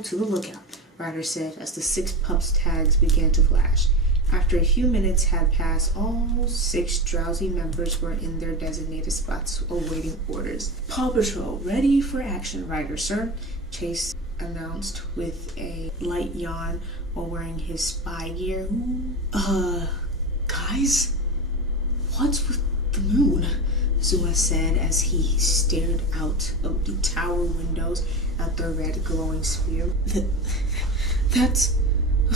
Marshall to the lookout, Ryder said as the 6 pups' tags began to flash. After a few minutes had passed, all 6 drowsy members were in their designated spots awaiting orders. Paw Patrol, ready for action, Ryder, sir, Chase announced with a light yawn while wearing his spy gear. Guys? What's with the moon? Zuma said as he stared out of the tower windows at the red glowing sphere. That's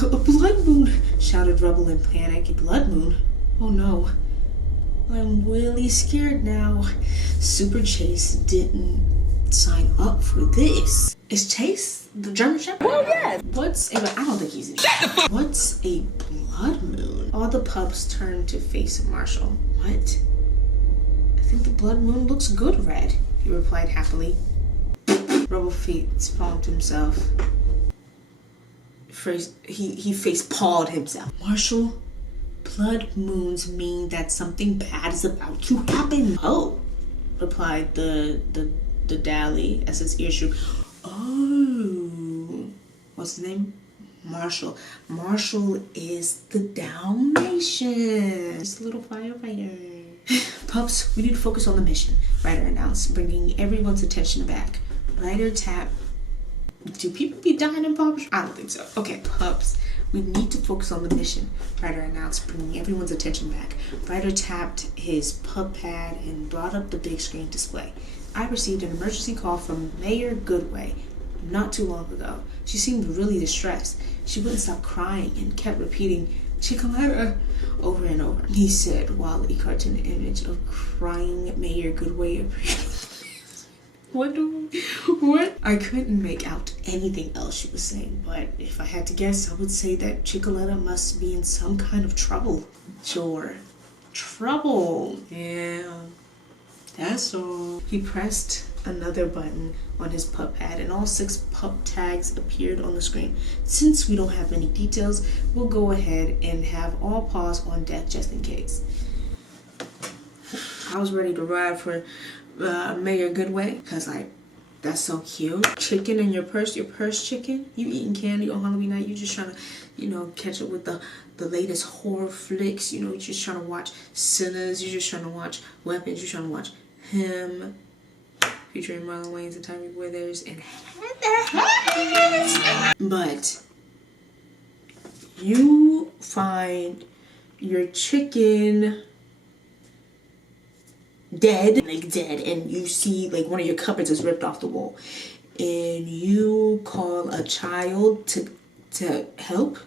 a blood moon, shouted Rubble in panic. A blood moon? Oh no. I'm really scared now. Super Chase didn't sign up for this. Is Chase the German Shepherd? Well, yes. I don't think he's an idiot. What's a blood moon? All the pups turned to face Marshall. What? I think the blood moon looks good red, he replied happily. Rubble face-palmed himself. He face-pawed himself. Marshall, blood moons mean that something bad is about to happen. Oh, replied the Dally as his ear shook. Oh, what's his name? Marshall. Marshall is the Dalmatian. Just a little firefighter. Pups, we need to focus on the mission, Ryder announced, bringing everyone's attention back. Ryder tapped. Do people be dying in Paw Patrol? I don't think so. Okay, pups, we need to focus on the mission, Ryder announced, bringing everyone's attention back. Ryder tapped his pup pad and brought up the big screen display. I received an emergency call from Mayor Goodway not too long ago. She seemed really distressed. She wouldn't stop crying and kept repeating, Chickaletta, over and over, he said, while a cartoon image of crying Mayor Goodway appeared. What? I couldn't make out anything else she was saying, but if I had to guess, I would say that Chickaletta must be in some kind of trouble. Sure. Trouble. Yeah. That's all. He pressed another button on his pup pad and all 6 pup tags appeared on the screen. Since we don't have any details, we'll go ahead and have all paws on deck just in case. I was ready to ride for Mayor Goodway because that's so cute. Chicken in your purse chicken. You eating candy on Halloween night. You just trying to, catch up with the latest horror flicks. You're just trying to watch Sinners. You're just trying to watch Weapons. You're trying to watch Him, featuring Marlon Wayans and Tyreek Withers and Heather. But you find your chicken dead, and you see one of your cupboards is ripped off the wall, and you call a child to help.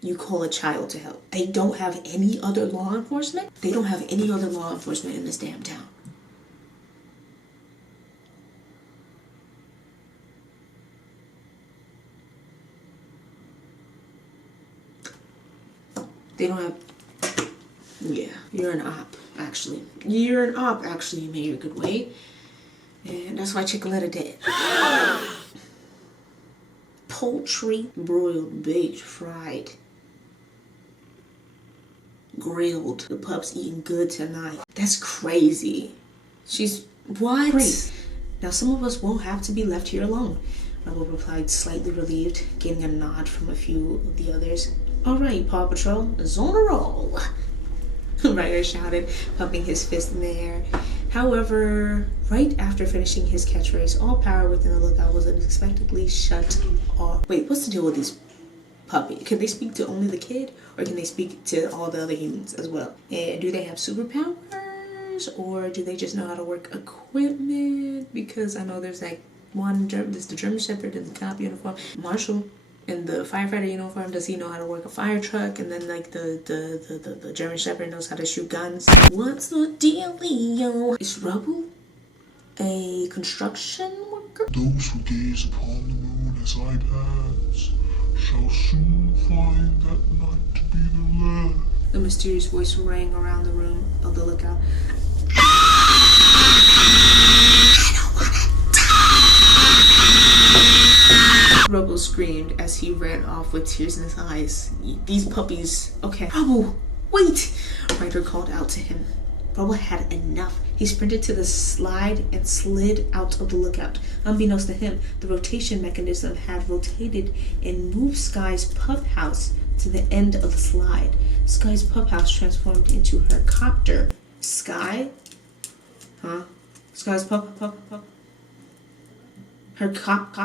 You call a child to help. They don't have any other law enforcement. They don't have any other law enforcement in this damn town. They don't have. Yeah, you're an op, actually. You're an op, actually, Mayor Goodway. And that's why Chickaletta dead. Poultry, broiled, baked, fried, grilled. The pup's eating good tonight. That's crazy. She's what? Great. Now some of us won't have to be left here alone, Rubble replied, slightly relieved, getting a nod from a few of the others. All right, Paw Patrol, is on a roll. Ryder shouted, pumping his fist in the air. However, right after finishing his catchphrase, all power within the lookout was unexpectedly shut off. Wait, what's the deal with these puppies? Can they speak to only the kid, or can they speak to all the other humans as well? And do they have superpowers, or do they just know how to work equipment? Because I know there's there's the German Shepherd in the cop uniform. Marshall in the firefighter uniform, does he know how to work a fire truck? And then the German Shepherd knows how to shoot guns. What's the dealio? Is Rubble a construction worker? Those who gaze upon the moon as I pass shall soon find that night to be the last. The mysterious voice rang around the room of the lookout. Rubble screamed as he ran off with tears in his eyes. These puppies. Okay. Rubble, wait! Ryder called out to him. Rubble had enough. He sprinted to the slide and slid out of the lookout. Unbeknownst to him, the rotation mechanism had rotated and moved Sky's pup house to the end of the slide. Sky's pup house transformed into her copter. Sky? Huh? Sky's pup. Her cop.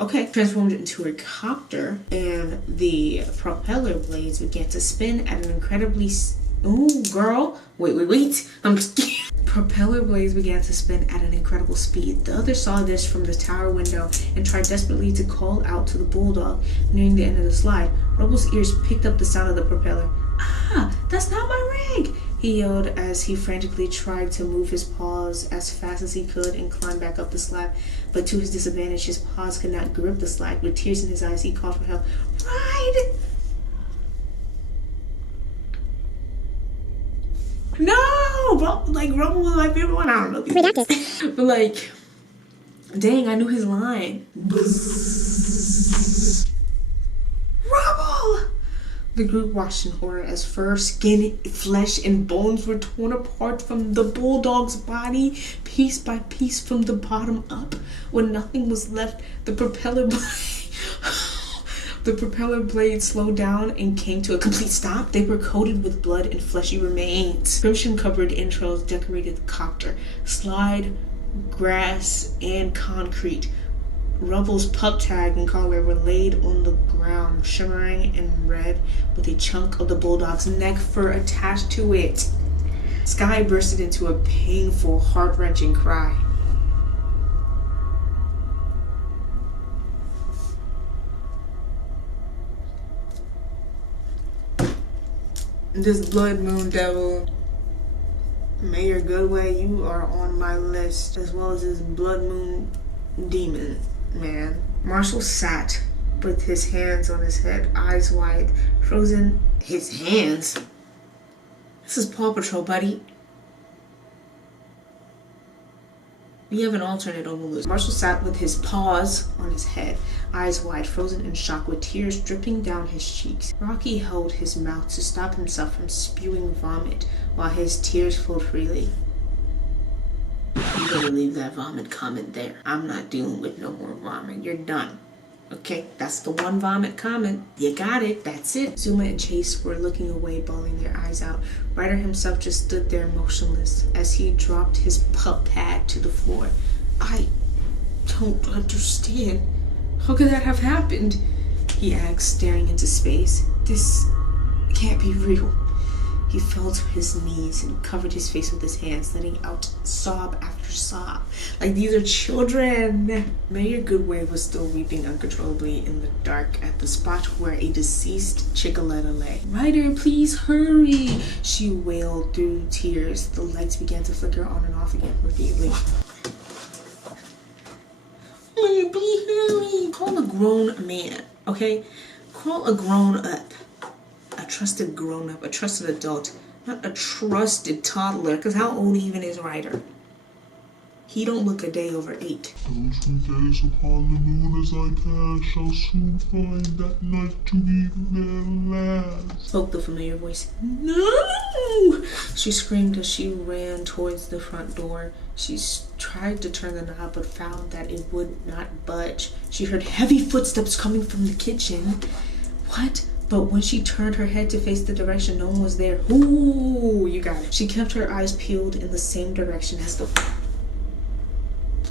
Okay. Transformed into a copter, and the propeller blades began to spin at an incredibly... Ooh, girl. Wait. I'm just kidding. Propeller blades began to spin at an incredible speed. The others saw this from the tower window and tried desperately to call out to the bulldog. Nearing the end of the slide, Rubble's ears picked up the sound of the propeller. Ah, that's not my rig! He yelled as he frantically tried to move his paws as fast as he could and climb back up the slide. But to his disadvantage, his paws could not grip the slide. With tears in his eyes, he called for help. Ride! No! Rubble was my favorite one. I don't know. Redacted. But like, dang, I knew his line. Rubble! The group watched in horror as fur, skin, flesh, and bones were torn apart from the bulldog's body, piece by piece from the bottom up. When nothing was left, the propeller blade slowed down and came to a complete stop. They were coated with blood and fleshy remains. Cushion-covered entrails decorated the copter, slide, grass, and concrete. Rubble's pup tag and collar were laid on the ground, shimmering in red, with a chunk of the bulldog's neck fur attached to it. Sky bursted into a painful, heart-wrenching cry. This blood moon devil, Mayor Goodway, you are on my list, as well as this blood moon demon, man. Marshall sat with his hands on his head, eyes wide, frozen. His hands? This is Paw Patrol, buddy. We have an alternate on the loose. Marshall sat with his paws on his head, eyes wide, frozen in shock, with tears dripping down his cheeks. Rocky held his mouth to stop himself from spewing vomit while his tears flowed freely. You better leave that vomit comment there. I'm not dealing with no more vomit. You're done. Okay, that's the one vomit comment. You got it. That's it. Zuma and Chase were looking away, bawling their eyes out. Ryder himself just stood there motionless as he dropped his pup pad to the floor. I don't understand. How could that have happened? He asked, staring into space. This can't be real. He fell to his knees and covered his face with his hands, letting out sob after sob. Like these are children. Mayor Goodway was still weeping uncontrollably in the dark at the spot where a deceased Chickaletta lay. Ryder, please hurry, she wailed through tears. The lights began to flicker on and off again repeatedly. Mayor, please hurry. Call a grown man, okay? Call a grown-up. A trusted grown-up, a trusted adult, not a trusted toddler, because how old even is Ryder? He don't look a day over 8. Those who gaze upon the moon as I pass shall soon find that night to be their last. Spoke the familiar voice. No! She screamed as she ran towards the front door. She tried to turn the knob but found that it would not budge. She heard heavy footsteps coming from the kitchen. What? But when she turned her head to face the direction, no one was there. Ooh, you got it. She kept her eyes peeled in the same direction as the...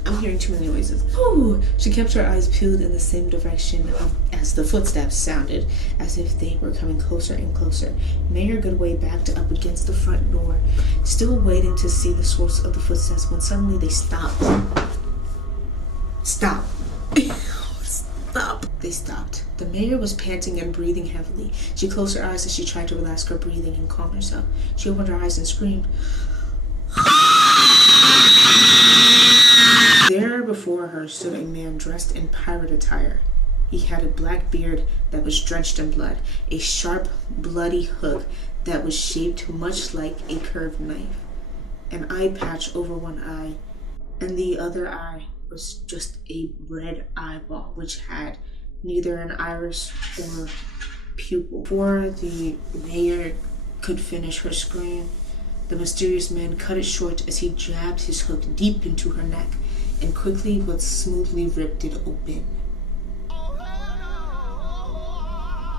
I'm hearing too many noises. Ooh. She kept her eyes peeled in the same direction as the footsteps sounded, as if they were coming closer and closer. Mayor Goodway backed up against the front door, still waiting to see the source of the footsteps, when suddenly they stopped. Stop. Stop. They stopped. The mayor was panting and breathing heavily. She closed her eyes as she tried to relax her breathing and calm herself. She opened her eyes and screamed. There before her stood a man dressed in pirate attire. He had a black beard that was drenched in blood, a sharp, bloody hook that was shaped much like a curved knife, an eye patch over one eye, and the other eye was just a red eyeball which had neither an iris or pupil. Before the mayor could finish her scream, The mysterious man cut it short as he jabbed his hook deep into her neck and quickly but smoothly ripped it open.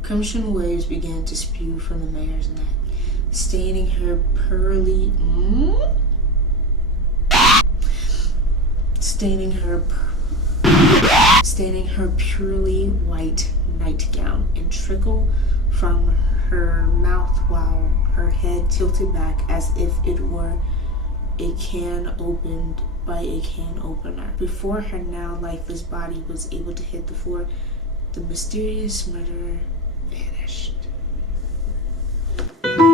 Crimson waves began to spew from the mare's neck, staining her purely white nightgown and trickle from her mouth while her head tilted back as if it were a can opened by a can opener. Before her now lifeless body was able to hit the floor, the mysterious murderer vanished.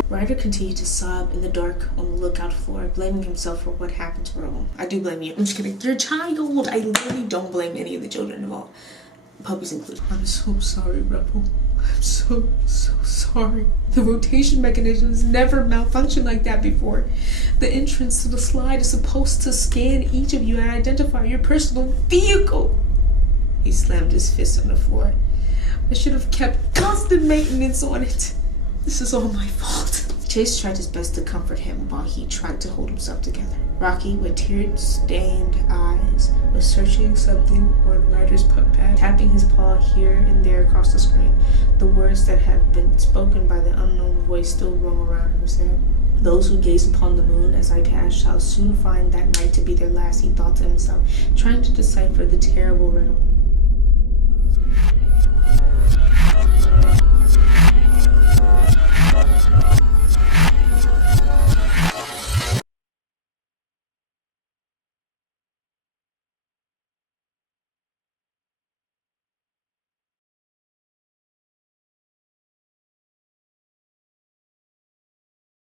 Ryder continued to sob in the dark on the lookout floor, blaming himself for what happened to Rubble. I do blame you. I'm just kidding. You're a child. I literally don't blame any of the children involved. Puppies included. I'm so sorry, Rubble. I'm so sorry. The rotation mechanism has never malfunctioned like that before. The entrance to the slide is supposed to scan each of you and identify your personal vehicle. He slammed his fist on the floor. I should have kept constant maintenance on it. This is all my fault. Chase tried his best to comfort him while he tried to hold himself together. Rocky, with tear-stained eyes, was searching something on Ryder's pup pad, tapping his paw here and there across the screen. The words that had been spoken by the unknown voice still rung around in his head. Those who gaze upon the moon as I pass shall soon find that night to be their last, he thought to himself, trying to decipher the terrible riddle.